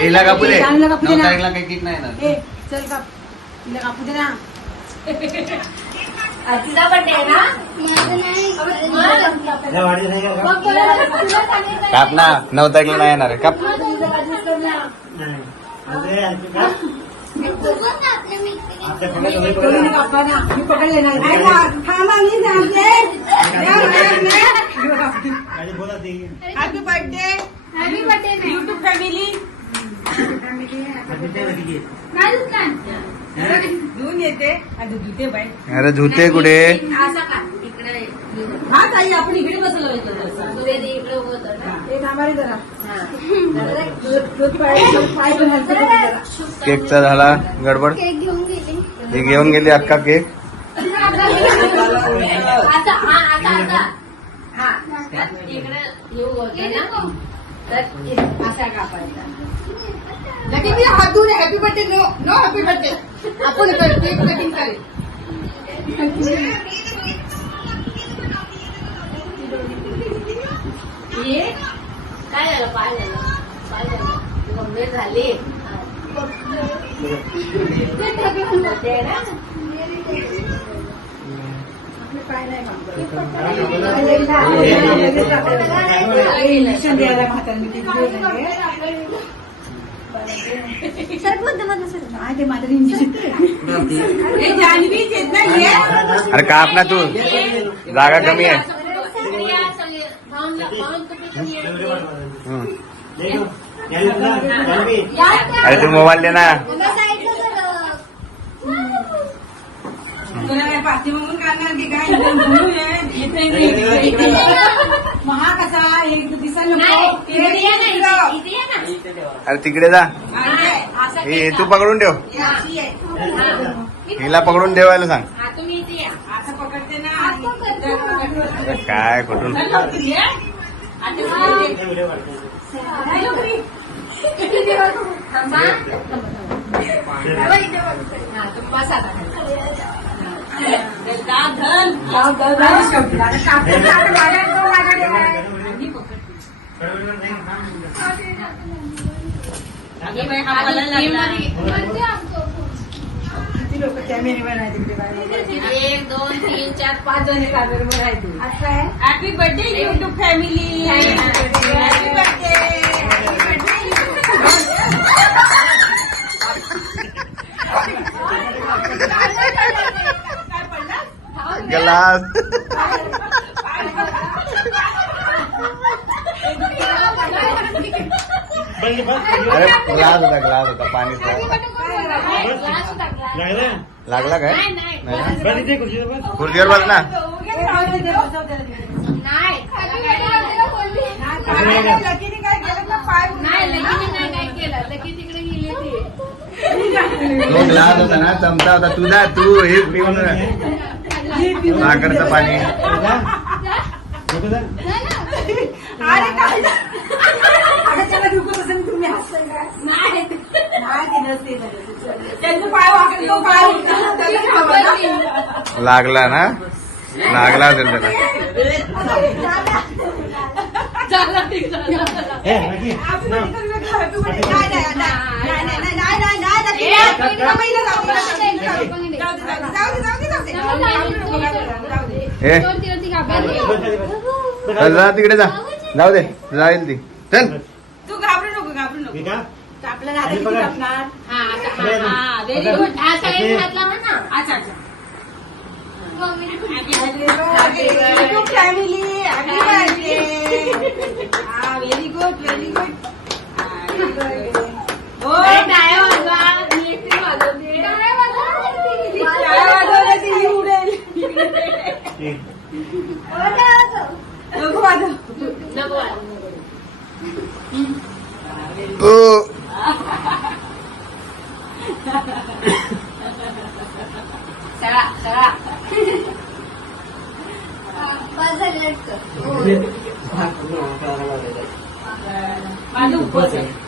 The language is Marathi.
हिला कापू दे. 9 तारीखला काही केक नाही येणार. चल काप. हिला कापू दे ना. तिचा बर्थडे आहे ना. काप ना. 9 तारीखला नाही येणार आहे. काप. मी पकडले नाही. Happy birthday. Happy birthday YouTube family. घेऊन येते आणि धुते बाई. अरे धुते कुठे? असा का इकडे हा ताई आपण इकडे बसलो होतो. इकडे होत ते थांबारी जरा. केकचा झाला गडबड. केक घेऊन गेले. हे घेऊन गेली अक्का केक. आता हा इकडे येऊ होते ना. तर असा कापायचा. लेकिन मी हात धुवून happy birthday. No happy birthday. आपण केक कटिंग करेल. ये काय झालं? पाय झालं गंभीर झाली. ते माझं इंजेक्शन. अरे काप ना तू. जागा कमी आहे. अरे तू मोबाईल दे ना. पाठीमागून काढणार की काय? महा कसा एक दिसा नको. अरे तिकडे जा. हे तू पकडून ठेव. हिला पकडून ठेवायला सांग. तुम्ही इथे या. असं पकडते ना. अरे काय कुठून? किती लोक कॅमेरेमॅन आहे तिकडे. 1 2 3 4 5 जण कॅमेरेमॅन आहेत. असं आहे. Happy birthday YouTube family. Happy birthday. Glass. अरे ग्लास होता पाणीचा. लागला काय? खुर्चीवर बस ना. तो ग्लास होता ना. चमचा होता तुझा. तू हे पिऊन साखरचं पाणी. लागला ना. लागला असेल त्याला. चल जा तिकडे जा. जाऊ दे. जाईल ती. चल. तू घाबरू नको. आपल्याला आता किती कापणार? Very good. हा सगळे हात लावा ना. अच्छा. YouTube family happy birthday. हा व्हेरी गुड. टाळ्या वाजवा. इलेक्ट्रिक वाजवते. माझं उपवास आहे.